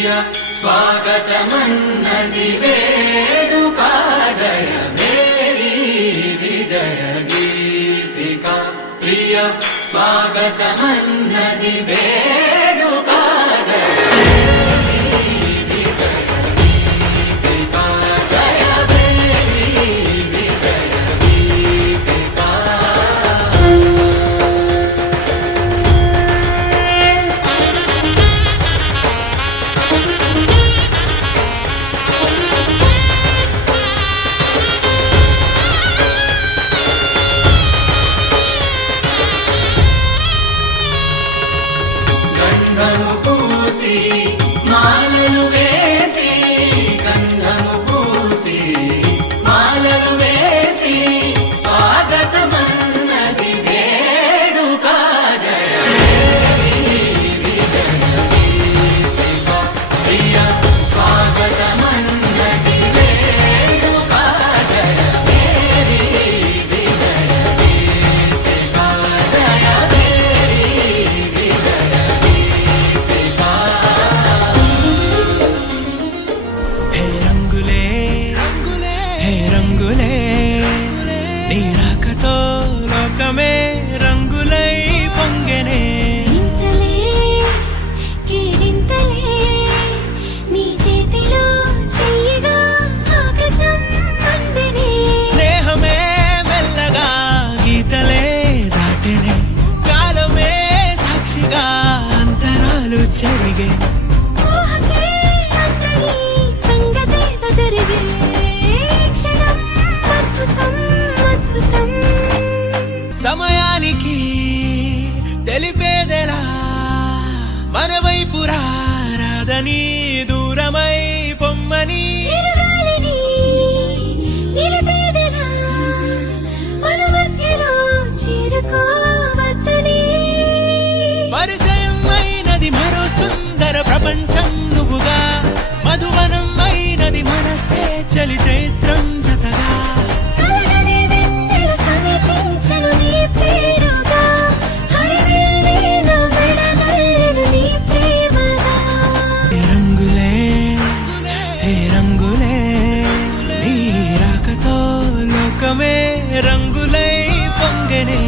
ప్రియ స్వాగతమన్నది వేడుక జయ మేరీ విజయ గీతిక ప్రియ స్వాగతమన్నది వేడుక జయ గంధము పూసి మాలలు వేసి గంధము పూసి మాలలు వేసి స్వాగతమన్నది వేడుక జయ విజయ ప్రియ స్వాగతమన్నది వేడుక జయ మేరీ విజయ జయ మేరీ విజయ రంగులే నీ రాకతో లోకమే రంగులై పొంగెనే ఇంతలే కేడింతలే నీ చేతిలో చెయ్యగా ఆకాశం అందెనే స్నేహమే మెల్లగా గీతలే దాటెనే కాలమే సాక్షిగా అంతరాలు చెరిగే ఊహకే అంతని సంగతేదో జరిగే క్షణం అద్భుతం అద్భుతం సమయానికి తెలిపేదెలా మన వైపు రాదని దూరమై పొమ్మని చిరుగాలిని నిలిపేదెలా మన మధ్యలో చేరుకోవద్దని పరిచయం అయినది మరో సుందర ప్రపంచం నువ్వుగా మధువనం అయినది మనసే చలి చైత్రం జతగా కలగని వెన్నెల సమీపించెను నీ పేరుగా హరివెల్లి నా మెడగల్లెను నీ ప్రేమగా హే రంగులే నీ రాకతో లోకమే రంగులై పొంగెనే